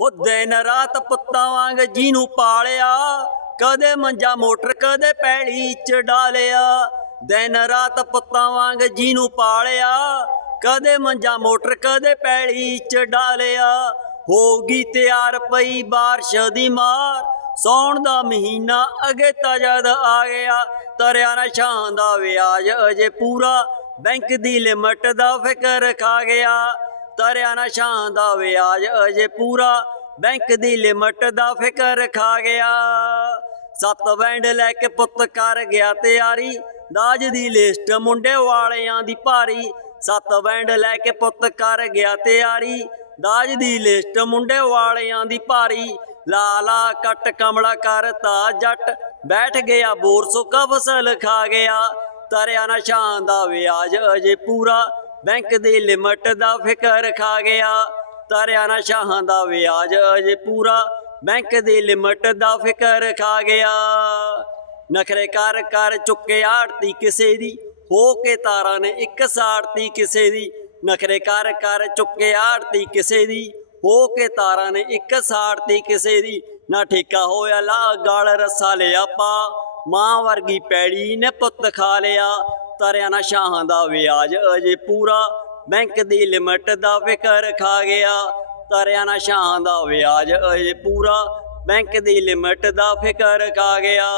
ਉਹ ਦਿਨ ਰਾਤ ਪੁੱਤਾਂ ਵਾਂਗ ਜਿਹਨੂੰ ਪਾਲਿਆ, ਕਦੇ ਮੰਜਾ ਮੋਟਰ, ਕਦੇ ਪੈਲੀ ਚ ਡਾਲਿਆ। ਦਿਨ ਰਾਤ ਪੁੱਤਾਂ ਵਾਂਗ ਜਿਹਨੂੰ ਪਾਲਿਆ, ਕਦੇ ਮੰਜਾ ਮੋਟਰ, ਕਦੇ ਪੈਲੀ ਚ ਡਾਲਿਆ। ਹੋਗੀ ਤਿਆਰ ਪਈ ਬਾਰਿਸ਼ ਦੀ ਮਾਰ, ਸੌਣ ਦਾ ਮਹੀਨਾ ਅਗੇ ਤਾਂ ਜਦ ਆ ਗਿਆ। ਤਰਿਆ ਨਾ ਛਾਂ ਦਾ ਵਿਆਜ ਅਜੇ ਪੂਰਾ, ਬੈਂਕ ਦੀ ਲਿਮਟ ਦਾ ਫਿਕਰ ਖਾ ਗਿਆ। ਤਰਿਆ ਨਾ ਛਾਂ ਦਾ ਵਿਆਜ ਅਜੇ ਪੂਰਾ। ਬੈਂਕ ਦੀ ਲਿਮਟ ਦਾ ਫਿਕਰ ਖਾ ਗਿਆ। ਸੱਤ ਬੈਂਡ ਲੈ ਕੇ ਪੁੱਤ ਕਰ ਗਿਆ ਤਿਆਰੀ। ਦਾਜ ਦੀ ਲਿਸਟ ਮੁੰਡੇ ਵਾਲਿਆਂ ਦੀ ਭਾਰੀ। ਸੱਤ ਬੈਂਡ ਲੈ ਕੇ ਪੁੱਤ ਕਰ ਗਿਆ ਤਿਆਰੀ। ਦਾਜ ਦੀ ਲਿਸਟ ਮੁੰਡੇ ਵਾਲਿਆਂ ਦੀ ਭਾਰੀ। ਲਾਲਾ ਕੱਟ ਕਮਲਾ ਕਰਤਾ ਜੱਟ। ਬੈਠ ਗਿਆ ਬੋਰ, ਸੁੱਕਾ ਫਸਲ ਖਾ ਗਿਆ। ਤਰਿਆ ਨਾ ਛਾਂ ਦਾ ਵਿਆਜ ਅਜੇ ਪੂਰਾ। ਬੈਂਕ ਦੀ ਲਿਮਟ ਦਾ ਫਿਕਰ ਖਾ ਗਿਆ। ਤਰਿਆ ਨਾ ਸ਼ਾਹਾਂ ਦਾ ਵਿਆਜ ਅਜੇ ਪੂਰਾ। ਬੈਂਕ ਦੀ ਲਿਮਟ ਦਾ ਫਿਕਰ ਖਾ ਗਿਆ। ਨਖਰੇ ਕਰ ਕਰ ਚੁੱਕੇ ਆੜਤੀ ਕਿਸੇ ਦੀ। ਹੋ ਕੇ ਤਾਰਾਂ ਨੇ ਇੱਕ ਸਾੜਤੀ ਕਿਸੇ ਦੀ। ਨਖਰੇ ਕਰ ਕਰ ਚੁੱਕੇ ਆੜਤੀ ਕਿਸੇ ਦੀ। ਹੋ ਕੇ ਤਾਰਾਂ ਨੇ ਇੱਕ ਸਾੜਤੀ ਕਿਸੇ ਦੀ। ਨਾ ਠੇਕਾ ਹੋਇਆ ਲਾ ਗਾਲ ਰਸਾ ਲਿਆ ਪਾ। ਮਾਂ ਵਰਗੀ ਪੈੜੀ ਨੇ ਪੁੱਤ ਖਾ ਲਿਆ। ਤਰਿਆ ਨਾ ਸ਼ਾਹਾਂ ਦਾ ਵਿਆਜ ਅਜੇ ਪੂਰਾ। ਬੈਂਕ ਦੀ ਲਿਮਟ ਦਾ ਫਿਕਰ ਖਾ ਗਿਆ। ਤਰਿਆ ਨਾ ਸ਼ਾਹਾਂ ਦਾ ਵਿਆਜ ਅਜੇ ਪੂਰਾ। ਬੈਂਕ ਦੀ ਲਿਮਟ ਦਾ ਫਿਕਰ ਖਾ ਗਿਆ।